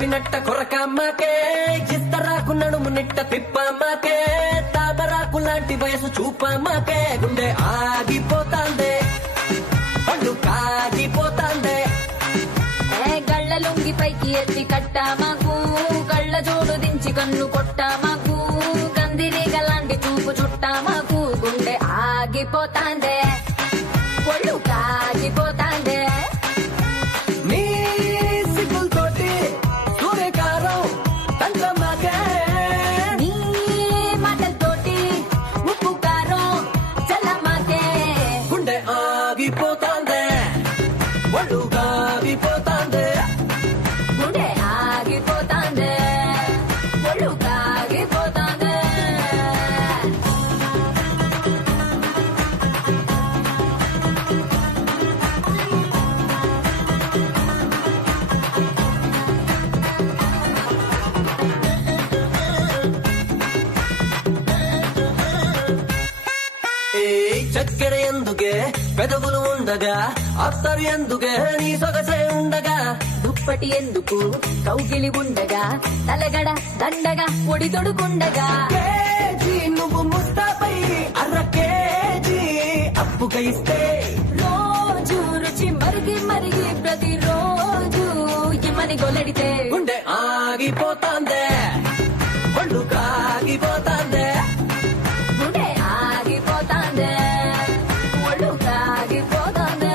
నవ్వినట్ట కొరకమ్మకే చిత్తరాకు నడుము నిట్ట తిప్పమ్మకే తామరాకు లాంటి వయసు చూపమ్మకే గుండె ఆగిపోతాందే పళ్ళు కాగిపోతాందే గళ్ళ లొంగి పైకి ఎత్తి కట్టా మాకు కళ్ళ జోడు దించి కన్ను కొట్టా మాకు కందిరి గలాంటి చూపు చుట్టా మాకు గుండె ఆగిపోతాందే ఒళ్ళు కాగిపోతాందే నీ సిగ్గులతోటి సూర్యకారం తండ్రమ్మకే నీ మాటలతోటి ఉప్పు కారం చల్లమాకే గుండె ఆగిపోతాందే ఒళ్ళు కాగిపోతాందే గుండె ఆగిపోతాందే ఒళ్ళు కాగిపోతాందే చక్కెర ఎందుకే పెదవులు ఉండగా అత్తరు ఎందుకే నీ సొగసే ఉండగా దుప్పటి ఎందుకు కౌగిలి ఉండగా తలగడ దండగా పొడి తొడుకుండగా కేజీ నువ్వు ముస్తాపై అర్ర కేజీ అప్పుగా ఇస్తే రోజు రుచి మరిగి మరిగి ప్రతిరోజు ఇమ్మని గొలడితే గుండె ఆగిపోతాందే ఒళ్ళు కాగిపోతాందే గుండె ఆగిపోతాందే ఒళ్ళు కాగిపోతాందే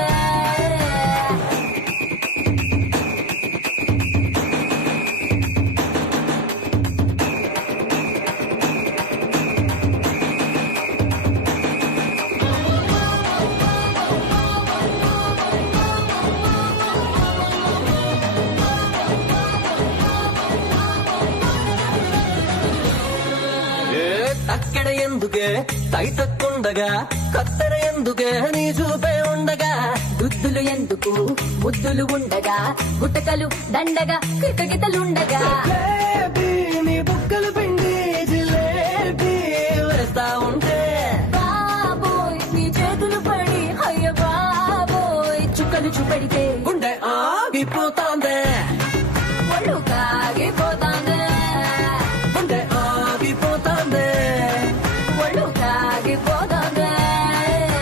అక్కడ ఎందుకే తైతక్కుండగా కత్తెర ఎందుకే నీ చూపే ఉండగా దుద్దులు ఎందుకు ముద్దులు ఉండగా గుట్టకలు దండగా కిటకితలుండగా జిలేబీ, నీ బుక్కలు పిండి జిలేబీ వేస్తా ఉంటే బాబోయ్ నీ చేతులు పడి అయ్య బాబోయ్ చుక్కలు చూపెడితే గుండె ఆగిపోతాందే